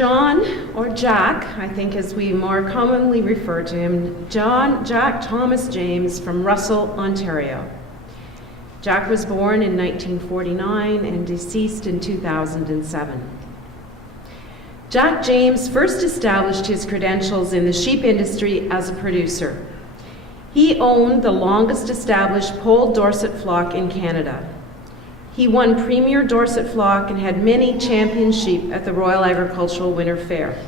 John, or Jack, I think as we more commonly refer to him, Jack Thomas James from Russell, Ontario. Jack was born in 1949 and deceased in 2007. Jack James first established his credentials in the sheep industry as a producer. He owned the longest established polled Dorset flock in Canada. He won Premier Dorset flock and had many champion sheep at the Royal Agricultural Winter Fair.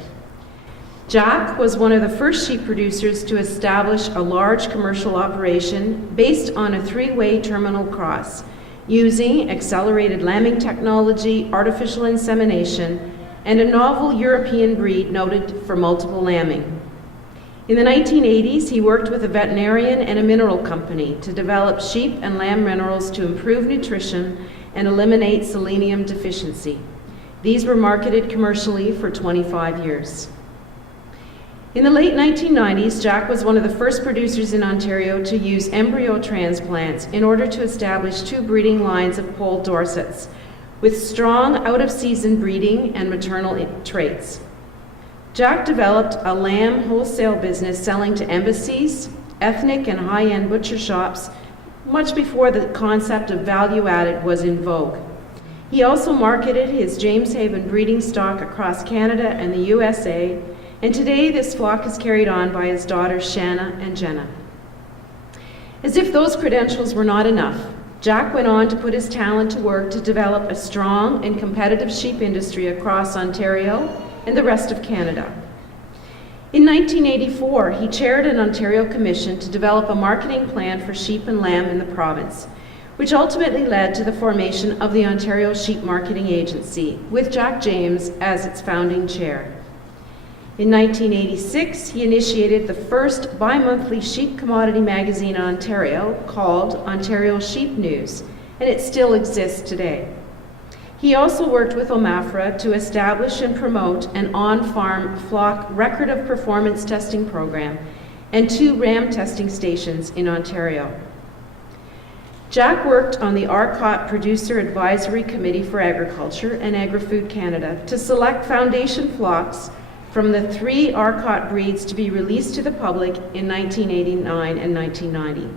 Jack was one of the first sheep producers to establish a large commercial operation based on a three-way terminal cross, using accelerated lambing technology, artificial insemination, and a novel European breed noted for multiple lambing. In the 1980s, he worked with a veterinarian and a mineral company to develop sheep and lamb minerals to improve nutrition and eliminate selenium deficiency. These were marketed commercially for 25 years. In the late 1990s, Jack was one of the first producers in Ontario to use embryo transplants in order to establish two breeding lines of polled Dorsets with strong out-of-season breeding and maternal traits. Jack developed a lamb wholesale business selling to embassies, ethnic and high-end butcher shops, much before the concept of value-added was in vogue. He also marketed his James Haven breeding stock across Canada and the USA, and today this flock is carried on by his daughters Shanna and Jenna. As if those credentials were not enough, Jack went on to put his talent to work to develop a strong and competitive sheep industry across Ontario and the rest of Canada. In 1984, he chaired an Ontario commission to develop a marketing plan for sheep and lamb in the province, which ultimately led to the formation of the Ontario Sheep Marketing Agency, with Jack James as its founding chair. In 1986, he initiated the first bi-monthly sheep commodity magazine in Ontario called Ontario Sheep News, and it still exists today. He also worked with OMAFRA to establish and promote an on-farm flock record of performance testing program and 2 ram testing stations in Ontario. Jack worked on the ARCOT Producer Advisory Committee for Agriculture and Agri-Food Canada to select foundation flocks from the 3 ARCOT breeds to be released to the public in 1989 and 1990.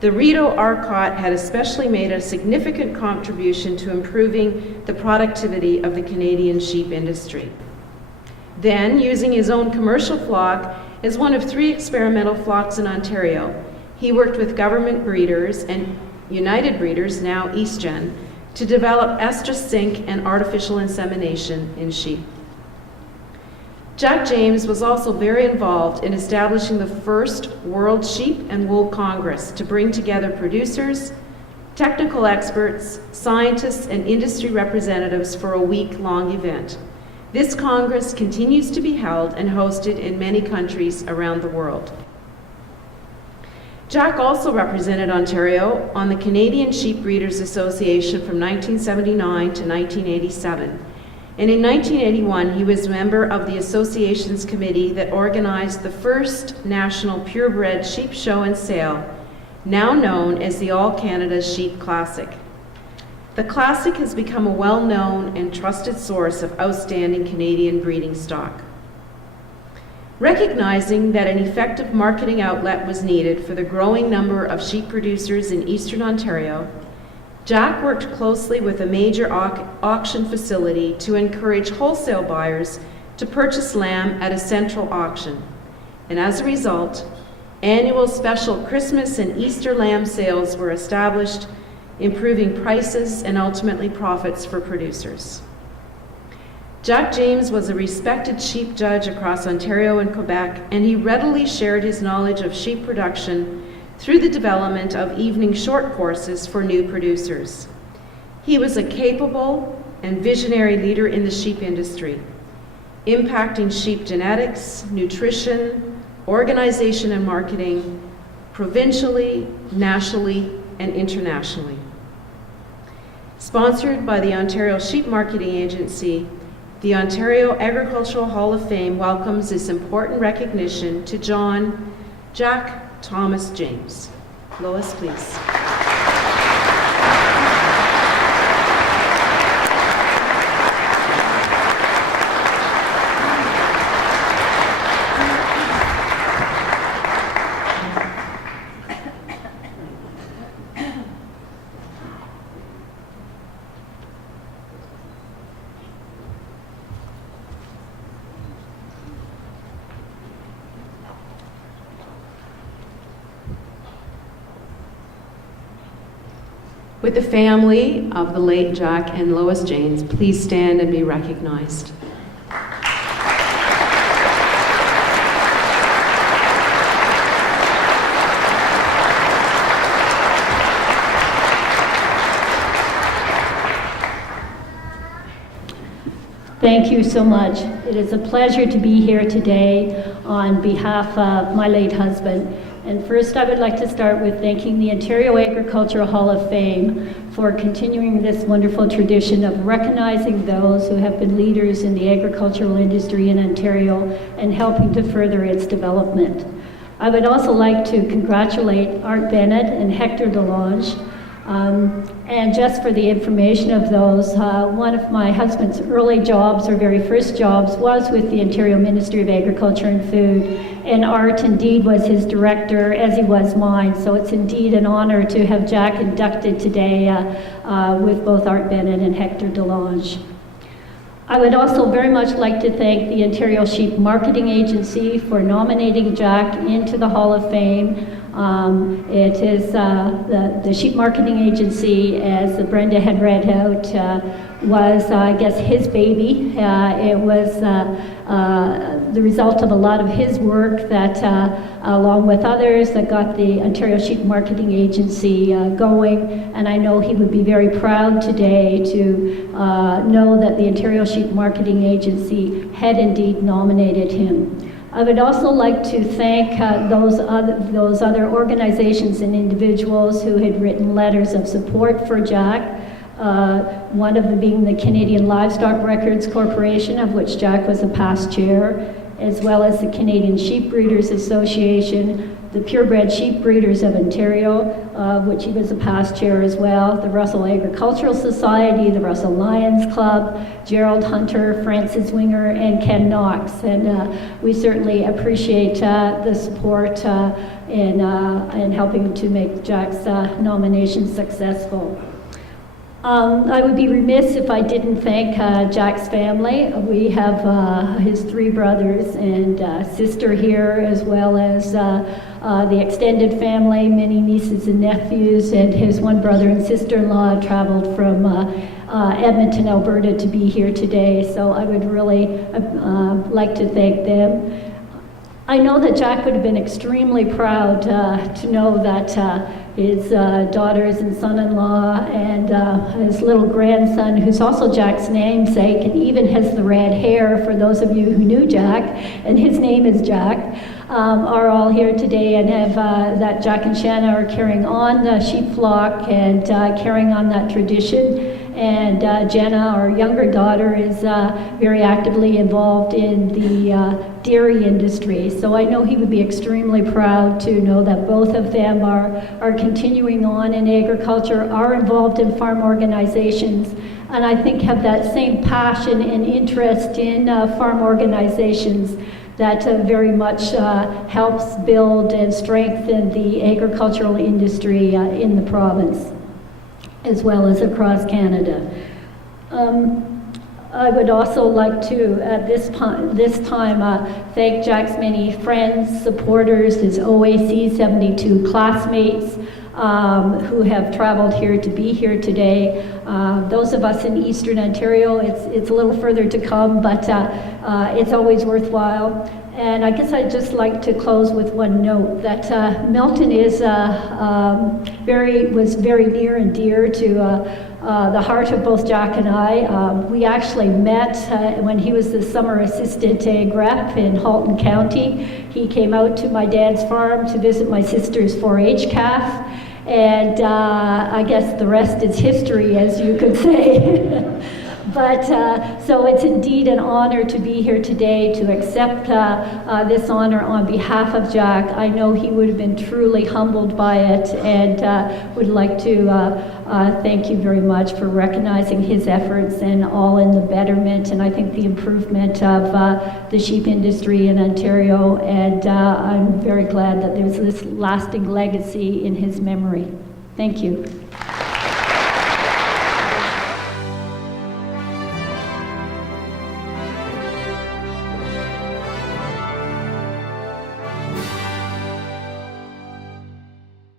The Rideau ARCOT had especially made a significant contribution to improving the productivity of the Canadian sheep industry. Then, using his own commercial flock as one of 3 experimental flocks in Ontario, he worked with government breeders and United Breeders, now EastGen, to develop estrus zinc and artificial insemination in sheep. Jack James was also very involved in establishing the first World Sheep and Wool Congress to bring together producers, technical experts, scientists, and industry representatives for a week-long event. This Congress continues to be held and hosted in many countries around the world. Jack also represented Ontario on the Canadian Sheep Breeders Association from 1979 to 1987. And in 1981, he was a member of the association's committee that organized the first national purebred sheep show and sale, now known as the All Canada Sheep Classic. The Classic has become a well-known and trusted source of outstanding Canadian breeding stock. Recognizing that an effective marketing outlet was needed for the growing number of sheep producers in Eastern Ontario, Jack worked closely with a major auction facility to encourage wholesale buyers to purchase lamb at a central auction. And as a result, annual special Christmas and Easter lamb sales were established, improving prices and ultimately profits for producers. Jack James was a respected sheep judge across Ontario and Quebec, and he readily shared his knowledge of sheep production through the development of evening short courses for new producers. He was a capable and visionary leader in the sheep industry, impacting sheep genetics, nutrition, organization and marketing, provincially, nationally, and internationally. Sponsored by the Ontario Sheep Marketing Agency, the Ontario Agricultural Hall of Fame welcomes this important recognition to Jack Thomas James. Lois, please. Would the family of the late Jack and Lois James please stand and be recognized? Thank you so much. It is a pleasure to be here today on behalf of my late husband. And first, I would like to start with thanking the Ontario Agricultural Hall of Fame for continuing this wonderful tradition of recognizing those who have been leaders in the agricultural industry in Ontario and helping to further its development. I would also like to congratulate Art Bennett and Hector DeLonge. And just for the information of those, one of my husband's early jobs, or very first jobs, was with the Ontario Ministry of Agriculture and Food, and Art indeed was his director, as he was mine, so it's indeed an honor to have Jack inducted today with both Art Bennett and Hector DeLonge. I would also very much like to thank the Ontario Sheep Marketing Agency for nominating Jack into the Hall of Fame. It is the Sheep Marketing Agency, as Brenda had read out, was, I guess, his baby. It was the result of a lot of his work that, along with others, that got the Ontario Sheep Marketing Agency going. And I know he would be very proud today to know that the Ontario Sheep Marketing Agency had indeed nominated him. I would also like to thank those other organizations and individuals who had written letters of support for Jack. One of them being the Canadian Livestock Records Corporation, of which Jack was a past chair, as well as the Canadian Sheep Breeders Association, the Purebred Sheep Breeders of Ontario, which he was a past chair as well, the Russell Agricultural Society, the Russell Lions Club, Gerald Hunter, Francis Winger, and Ken Knox. And we certainly appreciate the support in helping to make Jack's nomination successful. I would be remiss if I didn't thank Jack's family. We have his 3 brothers and sister here, as well as the extended family, many nieces and nephews, and his 1 brother and sister-in-law traveled from Edmonton, Alberta to be here today, so I would really like to thank them. I know that Jack would have been extremely proud to know that his daughters and son-in-law and his little grandson, who's also Jack's namesake and even has the red hair, for those of you who knew Jack, and his name is Jack, are all here today, and have that Jack and Shanna are carrying on the sheep flock and carrying on that tradition. And Jenna, our younger daughter, is very actively involved in the dairy industry. So I know he would be extremely proud to know that both of them are continuing on in agriculture, are involved in farm organizations, and I think have that same passion and interest in farm organizations that very much helps build and strengthen the agricultural industry in the province, as well as across Canada. I would also like to, at this time, thank Jack's many friends, supporters, his OAC 72 classmates who have traveled here to be here today. Those of us in Eastern Ontario, it's a little further to come, but it's always worthwhile. And I guess I'd just like to close with one note, that Milton is was very near and dear to the heart of both Jack and I. We actually met when he was the summer assistant ag rep in Halton County. He came out to my dad's farm to visit my sister's 4-H calf, and I guess the rest is history, as you could say. But so it's indeed an honor to be here today to accept this honor on behalf of Jack. I know he would have been truly humbled by it, and would like to thank you very much for recognizing his efforts, and all in the betterment and I think the improvement of the sheep industry in Ontario. And I'm very glad that there's this lasting legacy in his memory. Thank you.